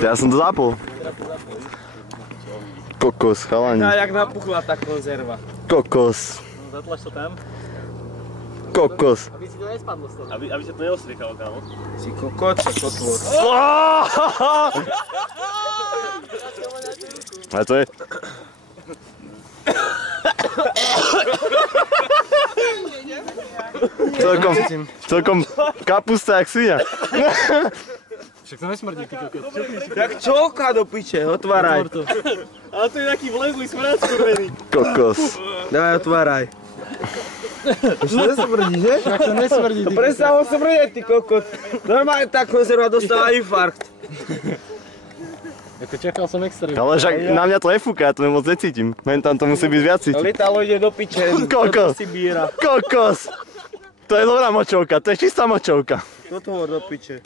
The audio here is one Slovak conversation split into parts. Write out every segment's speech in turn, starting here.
Ja som to zapol. Kokos, chalani. Jak napuchla tá konzerva. Kokos. Zatlač to tam. Kokos. Aby si to nespadlo z toho. Aby sa to neostriekalo, kámo. Si kokot, čo kotvor. A to je... Celkom kapusta jak svinia. Však to nesmrdí, ty kokot. Jak čolka do piče, otváraj. Ale to je taký vlezlý smrad skurvený. Kokos. Daj, otváraj. Už to nesmrdí, že? Však to nesmrdí, ty kokot. Prestaň ho smrdeť, ty kokot. Normálne tá konzerva dostala infarkt. Ako čakal som extra. Ale však na mňa to nefúka, ja to moc necítim. Len tam to musí byť viac cítiť. Lietalo ide do piče, Kokos. to si bíra. Kokos. To je dobrá močovka, to je čistá močovka. Toto do piče.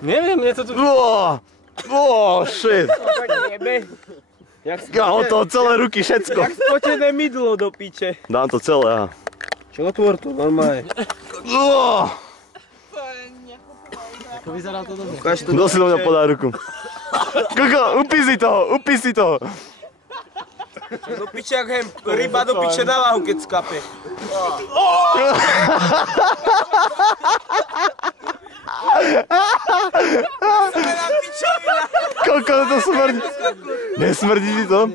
Neviem, mne to tu... Shit. Ja od toho celé ruky, všetko. Jak spotené mydlo do piče. Dám to celé, aha. Čo otvor to, normálne. Ako vyzerá to dobre. Ukáž to Kto si do mňa podá ruku? Koko, upí si toho. do piče, jak hem ryba do piče na váhu, keď skape. Koko, to smrdí. Nesmrdí ti to?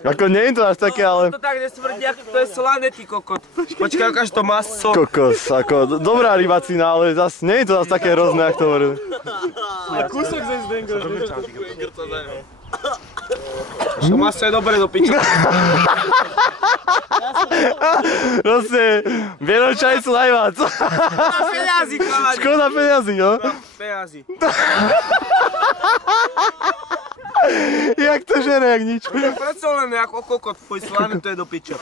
Ako nie je to až také, ale... To tak nesmrdí, ako to je slané, ty kokot. Počkaj, ukáž to maso. Kokos, ako dobrá rybacina, ale zas nie je to zas také hrozné, jak to hovorili. A kúsok ze zdengo. To maso je dobré do piče. Proste, Vianočaj sú najviac. Peniazy, chalani. Škoda peniazy, no? Peniazy. Jak to žere, jak nič. Prečo len ako kokot, tvoj slané, to je do piče.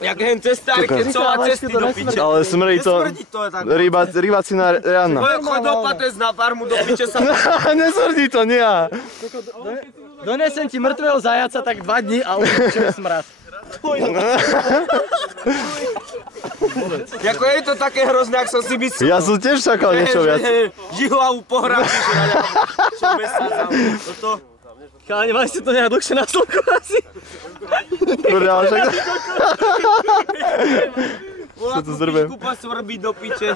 Jak hen cestári, keď celá cesty do piče. Ale smrdí to, Nesmrdí to je tak. rybacina riadna. Choď do patec na farmu, do piče sa... Nesmrdí to, nie ja. Donesem ti mŕtvého zajaca tak 2 dní a už čo je smrad. Jako je to také hrozné, jak som si myslel. Ja som tiež čakal niečo viac. Žihlavu pohrabíš, čo bez sa toto. Chalani, mali ste to nejak dlhšie na slnku asi. Kurňa, ale však... Volá to zrbem. kúpa svrbí do piče.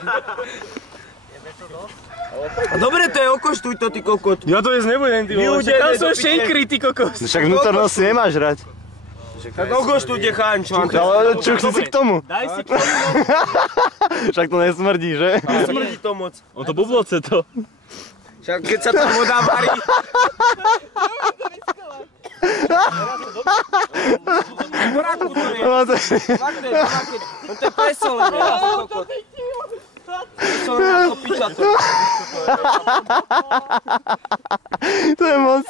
Dobre to je, okoštuj to, ty kokot. Ja to jesť nebudem, ty vole. Vyudené Tam do sú piče. ešte ikry, ty kokos. Však vnútornosti nemáš hrať. Tak okoštujte, cháň, čo mám to. Ale čuchni si k tomu. Daj si k tomu. Však to nesmrdí, že? Smrdí to moc. On to bubloce to. Však keď sa tam voda varí. Porádku to nie. Fakt to je, on to je presolené, ja som kokot. Presolené ako piča to. To je moc.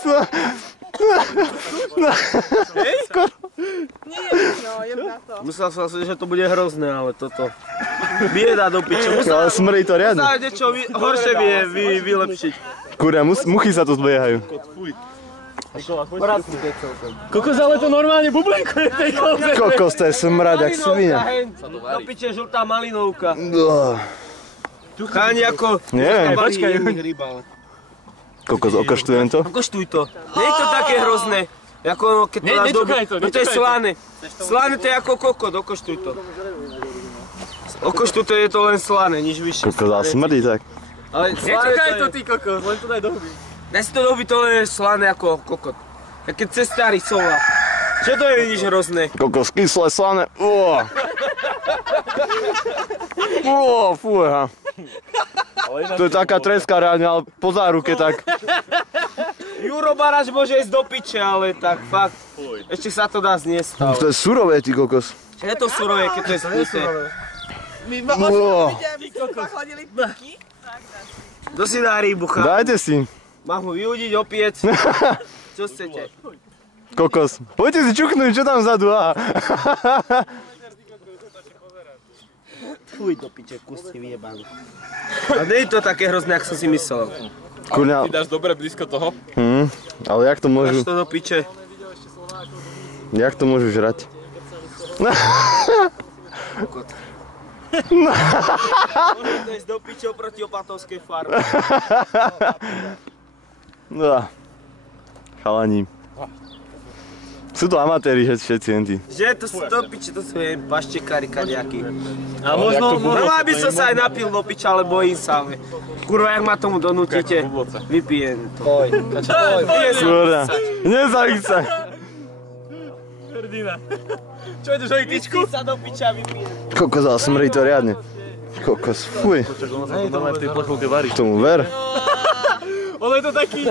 Myslel som si, že to bude hrozné, ale toto. Bieda do piče. Ale smrdí to riadne. Musel niečo horšie vylepšiť. Kurňa, muchy sa tu zbiehajú. Porádku to je celkom. Kokos, ale to normálne bublinkuje v tej konzerve. Kokos, to je smrad, jak svinia. Do piče žltá malinovka. Cháni ako... Neviem. Počkaj. Kokos, okaštujem to. Okoštuj to. Nie je to také hrozné. Ako keď to dáš do... No to je slané. Slané to je ako kokot, okoštuj to. Okoštuj to, je to len slané, nič vyššie. Kokos, ale smrdí tak. Ale slané Nečakaj to to, je... ty kokos, len to daj do huby. Daj si to do huby, to len je slané ako kokot. Jak keď cestári sola. Čo to je nič hrozné? Kokos, kyslé, slané. Fúha. To je taká treska reálne, ale po záruke tak. Juro Baráš môže ísť do piče, ale tak fakt. Ešte sa to dá zniesť. To je surové, ty kokos. Čo je to surové, keď to je skúste? Kto si dá rybu, Dajte si. Mám ho vyudiť, opiec. Čo chcete? Kokos. Poďte si čuchnúť, čo tam vzadu. Fuj do piče, kus si vyjebaný. A nie je to také hrozné, ako som si myslel. Kurňa. Ty dáš dobre blízko toho? Ale jak to môžu... Dáš to do piče. Jak to môžu žrať? To je do piče oproti Opatovskej farme. No. Chalani. Sú to amatéri, všetci enti. Že to sú do piče, to sú paštekári kadejakí. A možno... No aby som sa aj napil do piča, ale bojím sa. Kurva, jak ma tomu donútite, vypijem to. Kurva. Nezavík sa. Hrdina. Čo ideš o tyčku? Sa do piča vypijem. Kokos, ale smrdí to riadne. Kokos, fuj. Normálne v tej plechovke varíš. Tomu ver. Ono je to taký...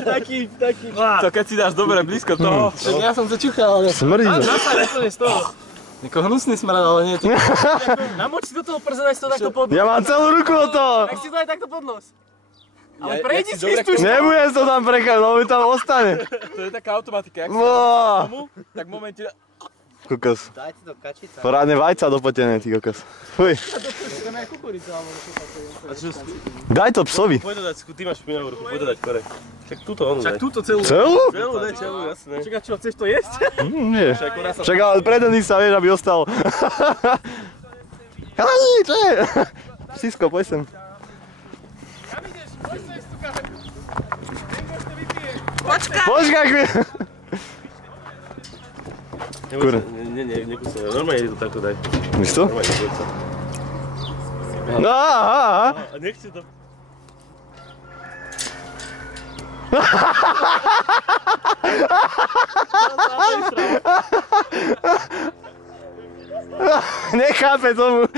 To keď si dáš dobre blízko toho... Ja som sa čuchal, ale... Smrdí to. Nasad úplne z toho. Ako hnusný smrad, ale nie. Namoč si do toho prsa, daj si to takto pod nos. Ja mám celú ruku od toho. Tak si to aj takto pod nos. Ale prejdi si tú Nebudem to tam prekať, lebo mi tam ostane. To je taká automatika, jak si Wow. tomu, tak v momente... Kokos. Dajte to kačica. Porádne vajca dopotené, ty kokos. Fuj. Daj to psovi. Poď to dať, ty máš špinavú ruku, poď to dať kore. Však túto onu daj. Však túto celú. Celú? Celú daj, celú, jasné. Čaká, čo, chceš to jesť? Nie. Však ale predaný sa, vieš, aby ostal. Chalani, čo je? Sisko, poď sem. Počkaj chvíľu. Kurva. Nekúsne, normálne to takto daj. Víš to? Normálne to sa. No, aha. A nechci to. Nechápe tomu.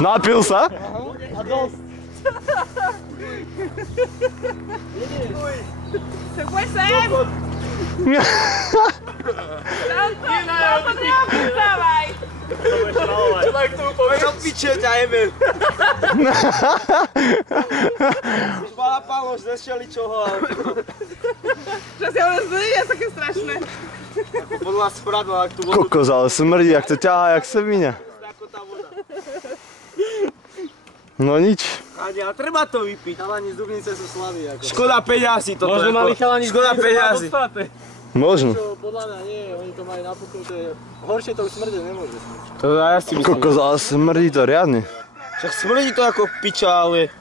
Napil sa? A dosť. Se fue Sam. Tanto neopúšťavaj. Čo tak tomu povieš? Do piče ťa jebe. Špalapalo, že nešeli čoho. Čo si hovoril, že je také strašné. Ako podľa smradu, ak tu vodu... Kokos, ale smrdí, jak to ťahá, jak svinia. Ako tá voda. No nič. Ale treba to vypiť. Chalani z Dubnice sú slaví. Ako. Škoda peňazí toto. Možno mali chalani Škoda peňazí. Možno. Čo, podľa mňa nie, oni to majú napoknuté. Horšie to už smrde nemôže. To ja si myslím. Kokos, ale smrdí to riadne. Však smrdí to ako piča, ale...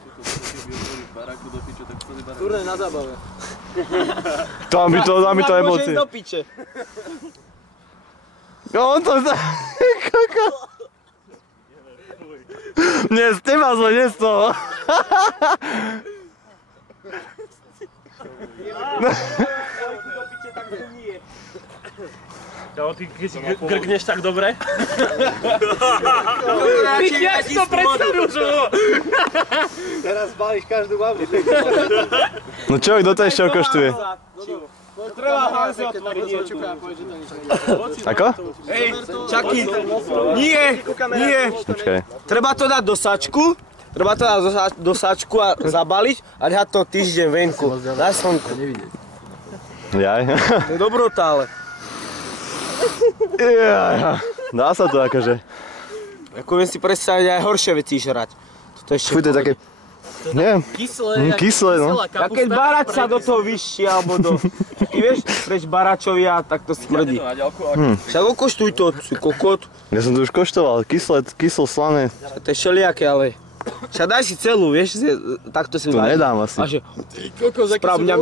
Turné na zábave. Tam by to emócie. Môže ísť do piče. No on to... Kokos. Nie, z teba zle, nie z toho. Kámo, ty keď si grkneš tak dobre? Ty Jak si to predstavil, čo? Teraz balíš každú babu. No čo, kto to ešte okoštuje? Treba Hanzi otvoriť. Ako? Hej, Čaky. Nie. Počkaj. Treba to dať do sačku. Treba to dať do sačku a zabaliť a nechať to týždeň venku. Na slnku. Jaj. To je dobrota, ale. Jaj. Dá sa to akože. Ako viem si predstaviť aj horšie veci žrať. Toto ešte... Fuj, to je také... Neviem. Kyslé, no. A keď barač sa do toho vyšší, alebo do... Ty vieš, preč baračovia, tak to smrdí. Však okoštuj to, si kokot. Ja som to už koštoval, kyslo slané. To je všelijaké, ale... Však daj si celú, vieš, takto si To daj. nedám asi. A že... Sprav mňam.